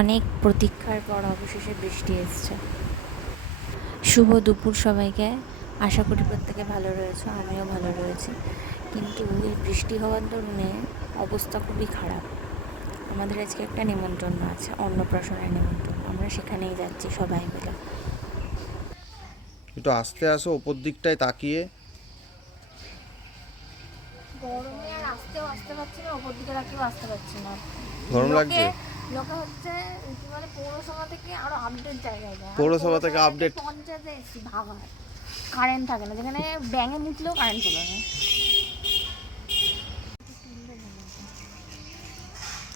অনেক প্রতীক্ষার পর অবশেষে বৃষ্টি এসছে। শুভ দুপুর সবাইকে। আশা করি প্রত্যেকে ভালো রয়েছে, আমিও ভালো রয়েছি। কিন্তু এই বৃষ্টি হওয়ার দরুনে অবস্থা খুবই খারাপ। আমাদের আজকে একটা নিমন্ত্রণ আছে, অন্নপ্রাশনের নিমন্ত্রণ। আমরা সেখানেই যাচ্ছি সবাই মিলে। একটু আস্তে আসো, ওপর দিকটায় তাকিয়ে। গরমে আর আসতেও আসতে পারছি না, ওপর দিকে তাকিয়েও আসতে পারছি না। গরম লাগছে। লোকে হচ্ছে মানে পৌরসভা থেকে আরো আপডেট জায়গায় যায়, পৌরসভা থেকে আপডেট, পঞ্চায়েতে এসছি ভাগার কারেন্ট থাকে না, যেখানে ব্যাঙে মুতলেও কারেন্ট চলে না।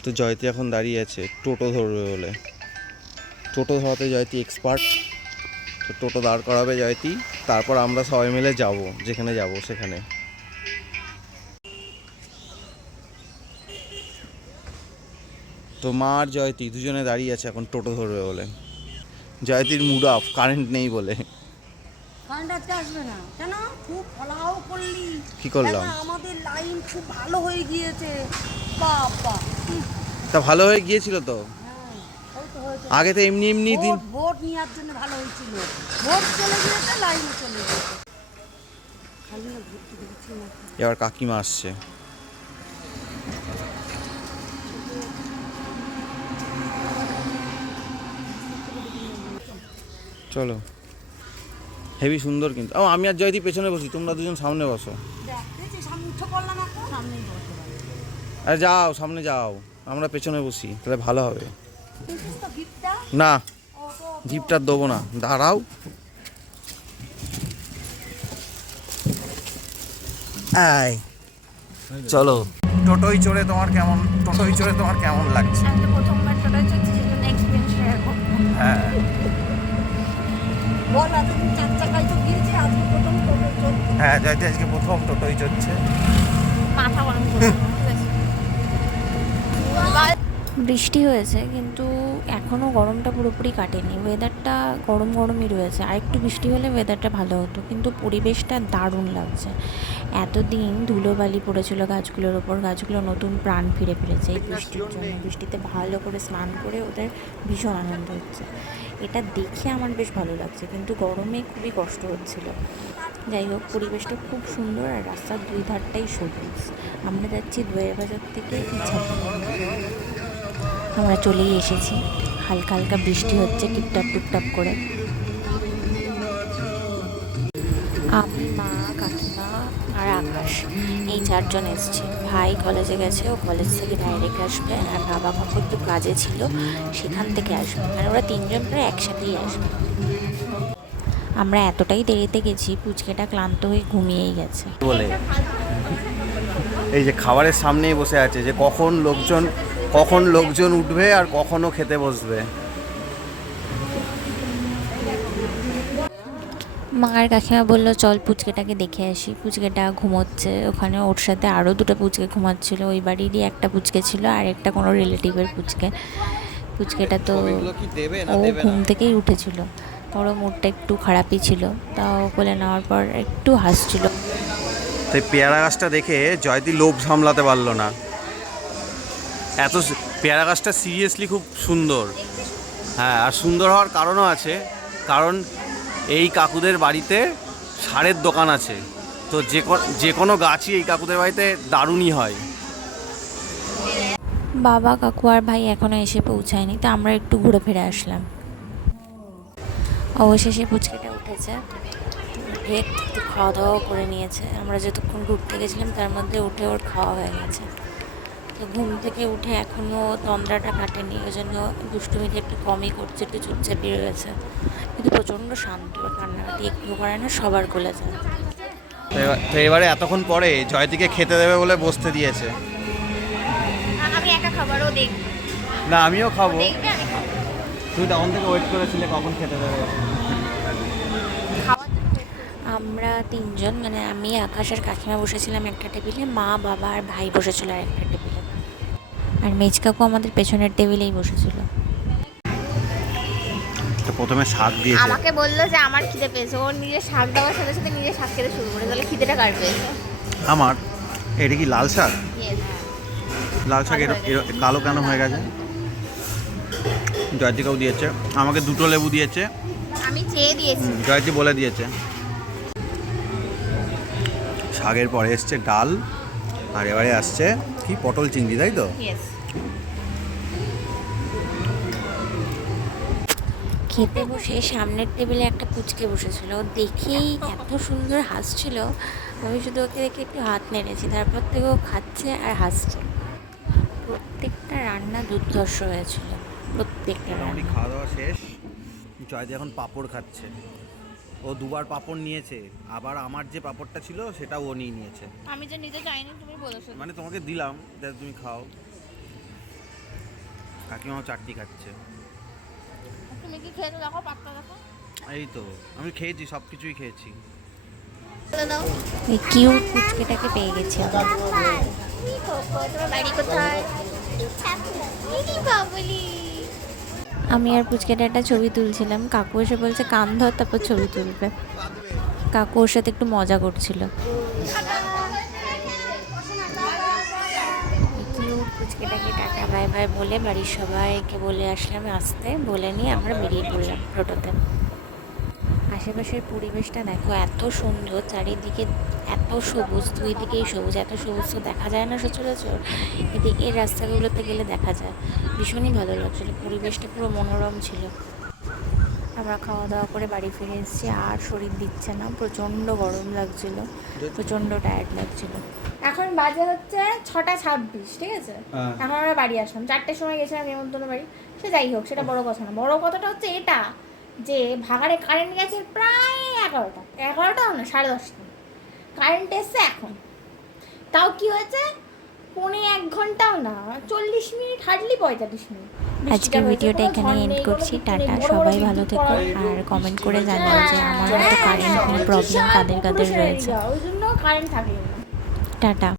তো জয়তী এখন দাঁড়িয়ে আছে টোটো ধরবে বলে। টোটো ধরাতে জয়তী এক্সপার্ট। তো টোটো দাঁড় করাবে জয়তী, তারপর আমরা সবাই মিলে যাব যেখানে যাব সেখানে। তো মা আর জয়তী দুজনে দাঁড়িয়ে আছে এখন টোটো ধরবে বলে। জয়তীর মুড অফ, কারেন্ট নেই বলে। কারেন্ট আজকে আসবে না কেন? খুব ফলাও করলি। কি করলাম? আমাদের লাইন খুব ভালো হয়ে গিয়েছে। বাবা, তা ভালো হয়ে গিয়েছিল তো। আগে তো এমনি এমনি দিন ভোট নেওয়ার জন্য ভালো হয়েছিল। ভোট চলে গিয়েছে, লাইনও চলে গিয়েছে। খালি না ভোট দিচ্ছি না। এবার কাকিমা আসছে। চলো, হেভি সুন্দর কিন্তু। আমি আর জয়দীপ পেছনে বসি, তোমরা দুজন সামনে বসো। আরে যাও সামনে যাও, আমরা পেছনে বসি, তাহলে ভালো হবে। না, জিপটা দেবো না, দাঁড়াও। এই চলো। টোটোই চড়ে তোমার কেমন লাগছে? আমি তো প্রথমবার টোটোয় চড়ছি, সেজন্য এক্সপিরিয়েন্স শেয়ার করবো। হ্যাঁ, বল এতদিন চার চাকায় তো গিয়েছি, আজকে প্রথম টোটো চলছে। হ্যাঁ জয়তী আজকে প্রথম টোটোই চড়ছে। মাথা গরম করে বৃষ্টি হয়েছে, কিন্তু এখনও গরমটা পুরোপুরি কাটেনি। ওয়েদারটা গরম গরমই রয়েছে। আর একটু বৃষ্টি হলে ওয়েদারটা ভালো হতো, কিন্তু পরিবেশটা দারুণ লাগছে। এতদিন ধুলোবালি পড়েছিল গাছগুলোর ওপর, গাছগুলো নতুন প্রাণ ফিরে পেয়েছে এই বৃষ্টির জন্য। বৃষ্টিতে ভালো করে স্নান করে ওদের ভীষণ আনন্দ হচ্ছে। এটা দেখে আমার বেশ ভালো লাগছে, কিন্তু গরমে খুবই কষ্ট হচ্ছিল। যাই হোক, পরিবেশটা খুব সুন্দর আর রাস্তার দুই ধারটাই সবুজ। আমরা যাচ্ছি দোয়ের বাজার থেকে আমরা চলেই এসেছি। হালকা হালকা বৃষ্টি হচ্ছে টিপটাপ টুপটাপ করে। আমি, মা, কাকিমা আর আকাশ, এই চারজন এসেছি। ভাই কলেজে গেছে, ও কলেজ থেকে ডাইরেক্ট আসবে। আর বাবা কাকু একটু কাজে ছিল, সেখান থেকে আসবে। মানে ওরা তিনজন প্রায় একসাথেই আসবে। আমরা এতটাই দেরিতে গেছি, পুচকেটা ক্লান্ত হয়ে ঘুমিয়েই গেছে বলে এই যে খাবারের সামনেই বসে আছে, যে কখন লোকজন উঠবে আর কখনো খেতে বসবে। মার কাকিমা বললো চল পুচকেটাকে দেখে আসি। পুচকেটা ঘুমোচ্ছে ওখানে, ওর সাথে আরও দুটো পুচকে ঘুমাচ্ছিল। ওই বাড়িরই একটা পুচকে ছিল আর একটা কোনো রিলেটিভের পুচকে। পুচকেটা তো ও ঘুম থেকেই উঠেছিল, ওরও মুডটা একটু খারাপই ছিল, তাও বলে নেওয়ার পর একটু হাসছিল। তাই পেয়ারা গাছটা দেখে জয়তী লোভ সামলাতে পারলো না। এত পেয়ারা গাছটা সিরিয়াসলি খুব সুন্দর। হ্যাঁ, আর সুন্দর হওয়ার কারণও আছে, কারণ এই কাকুদের বাড়িতে সারের দোকান আছে। তো যে কোনো গাছই এই কাকুদের বাড়িতে দারুণই হয়। বাবা, কাকু আর ভাই এখনও এসে পৌঁছায়নি, তো আমরা একটু ঘুরে ফিরে আসলাম। অবশেষে পুচকেটা উঠেছে, একটু খাওয়া দাওয়াও করে নিয়েছে। আমরা যতক্ষণ ঘুরতে গেছিলাম তার মধ্যে উঠে ওর খাওয়া হয়ে গেছে। তো ঘুম থেকে উঠে এখনও তন্দ্রাটা কাটেনি, ওই জন্য দুষ্টুমিটা একটু কমই করছে, একটু চুপচাপই রয়েছে। কিন্তু প্রচণ্ড শান্ত, কান্নাকাটি একটু করে না, সবার কোলে যায়। তো এবারে এতক্ষণ পরে জয়তীকে খেতে দেবে বলে বসতে দিয়েছে। আমি একা খাবারও দেখব না, আমিও খাবো। দেখবে, আমি খাবো। তুই তখন থেকে ওয়েট করেছিলে কখন খেতে দেবে। আমরা তিনজন, মানে আমি, আকাশ আর কাকিমা বসেছিলাম একটা টেবিলে, মা, বাবা আর ভাই বসেছিল আর একটা টেবিলে, আর মেজ কাকু আমাদের পেছনের টেবিলেই বসেছিল। তো প্রথমে শাক দিয়েছে। আমাকে বললো যে আমার খিদে পেয়েছে, ওর নিজে শাক দেওয়ার সাথে সাথে নিজে শাক খেতে শুরু করে, তাহলে খিদেটা কার পেয়েছে? আমার। এটা কি লাল শাক? লাল শাক কালো কেন হয়ে গেছে? জয়তিকেও দিয়েছে, আমাকে 2টো লেবু দিয়েছে। আমি চেয়ে দিয়েছি। জয়তি বলে দিয়েছে। শাকের পরে এসছে ডাল, আর এবারে আসছে কি পটল চিংড়ি, তাই তো? খেতে বসে সামনের টেবিলে একটা পুচকে বসেছিল, ও দেখেই এত সুন্দর হাসছিল, আমি শুধু ওকে দেখে একটু হাত নেড়েছি, তারপর থেকে ও খাচ্ছে আর হাসছে। প্রত্যেকটা রান্না দুর্ধর্ষ হয়েছিল, প্রত্যেকটা মোটামুটি রান্না। খাওয়া দাওয়া শেষ। জয়দি এখন পাঁপড় খাচ্ছে। ও 2বার পাঁপড় নিয়েছে, আবার আমার যে পাঁপড়টা ছিল সেটা ও নিয়েছে। আমি যে নিতে চাইনি, তুমি বলেছো। মানে তোমাকে দিলাম যাতে তুমি খাও। কাকিমাও চাটনি খাচ্ছে। তুমি কি খেয়ে দেখো, পাপটা দেখো। এই তো আমি খেয়েছি, সব কিছুই খেয়েছি। এই কিউট পুচকেটাকে পেয়ে গেছি আমরা। আমি আর পুচকেটা একটা ছবি তুলছিলাম, কাকু এসে বলছে কান ধর তারপর ছবি তুলবে। কাকু ওর সাথে একটু মজা করছিল। কিউট পুচকেটাকে টাটা বাই বাই বলে বাড়ির সবাইকে বলে আসলাম আসতে, বলে নিয়ে আমরা বেরিয়ে পড়লাম টোটোতে। আশেপাশের পরিবেশটা দেখো, এত সুন্দর, চারিদিকে এত সবুজ, দুই দিকেই সবুজ, এত সবুজ তো দেখা যায় না সচরাচর, এদিকে এই রাস্তাগুলোতে গেলে দেখা যায়। ভীষণই ভালো লাগছিলো, পরিবেশটা পুরো মনোরম ছিল। আমরা খাওয়া দাওয়া করে বাড়ি ফিরে এসেছি, আর শরীর দিচ্ছে না, প্রচণ্ড গরম লাগছিল, প্রচণ্ড টায়ার্ড লাগছিল। এখন বাজে হচ্ছে 6:26, ঠিক আছে? হ্যাঁ। এখন আমরা বাড়ি আসলাম, 4টের সময় গেছিলাম নেমন্তন্ন বাড়ি। সে যাই হোক, সেটা বড় কথা না। বড় কথাটা হচ্ছে এটা যে ভাগাড়ে কারেন্ট গেছে প্রায় 11টাও না, 10:30। কারেন্ট এসছে এখন, তাও কি হয়েছে, 1.25 ঘন্টাও না, 40 মিনিট, হার্ডলি 45 মিনিট। আজকের ভিডিওটা এখানে এন্ড করছি। টাটা, সবাই ভালো থেকো, আর কমেন্ট করে জানিও যে আমার মতো কারেন্ট প্রবলেম কাদের কাদের রয়েছে। ওই জন্য কারেন্ট থাকে না। টাটা।